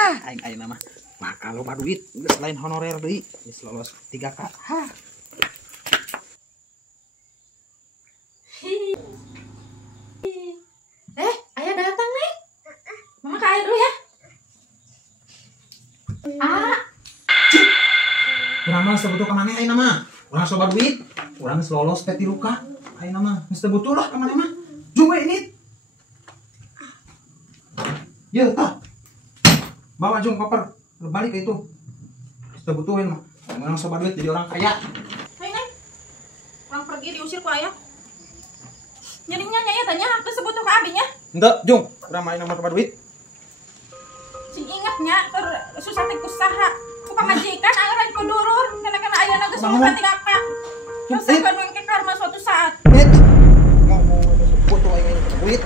Aing nama bakal loba duit lain honorer deui geus lolos 3K. Ayah datang nih. Mama ke air dulu ya. Urang mah sebutuh ka maneh ayeuna mah. Urang sobat duit, urang geus lolos teh 3K. Ayeuna mah geus butuh lah ka maneh mah. Jung we ini. Ye tah. Bawa Jung koper, balik ke itu. Geus butuhin mah. Urang sobat duit jadi orang kaya. Neng. Orang pergi diusir ku ayah. Nyarinya nyaya tanya aku sebutuh ke abinya. Henteu, Jung, urang main nomor sobat duit. Sing ingatnya susah teh kusaha. Ku pamajikan anggaran ku durur kana ayana geus loba 3K. Terus akan mengke karma suatu saat. Mau butuh aing duit.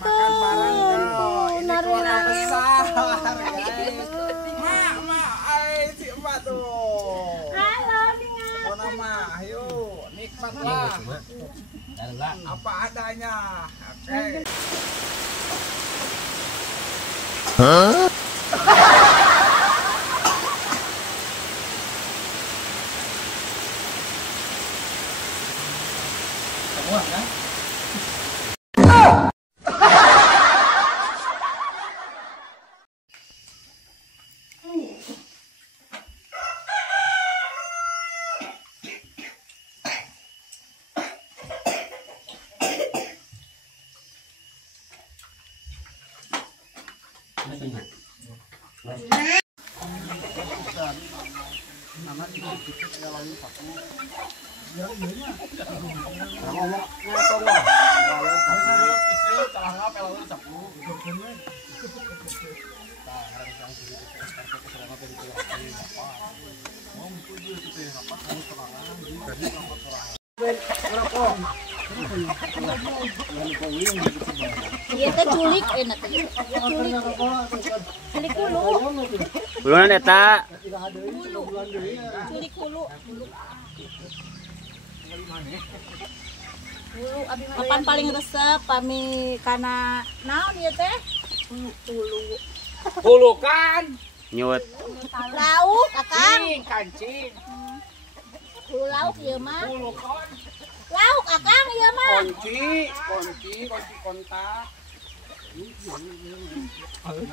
Makan bareng ini keluarga besar. Mak, si emak tuh. Halo, Ninga. Mana mah, ayo nikmatlah. Apa adanya. Oke. Semua kan? Iya teh culik enak teh. Culik hulu. Bulunan eta. Culik hulu. Hulu abi papan paling resep pami kana naon ieu teh? Hulu. Hulu kan. Nyut. Lauk akang. Kancing. Hulu lauk ieu mah. Hulu kon. Lauk akang ieu mah. Kunci kontak. Ano?